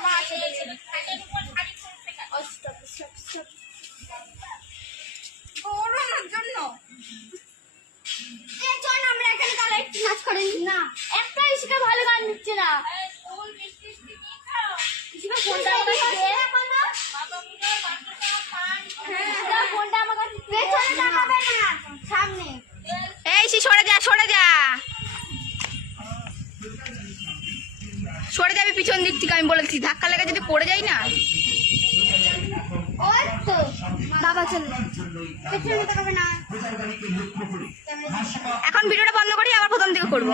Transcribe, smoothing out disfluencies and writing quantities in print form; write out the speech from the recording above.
জামা আছে গরমের জন্য। চল আমরা এখানে তাহলে একটু নাচ করে নিই। না একটা ইসিকা ভালো গান দিচ্ছে না। ইসিকা ফোনটা আমাকে দে। হ্যাঁ ফোনটা আমাকে পেছনে তাকাবে না, সামনে। এই সরে যা, সরে যা, সরে যাবি পিছন দিক থেকে। আমি বলেছি ধাক্কা লেগে যদি পড়ে যাই না। ওই তো বাবা চলে পেছনে তাকাবে না। এখন ভিডিওটা বন্ধ করি, আবার প্রথম থেকে করবো।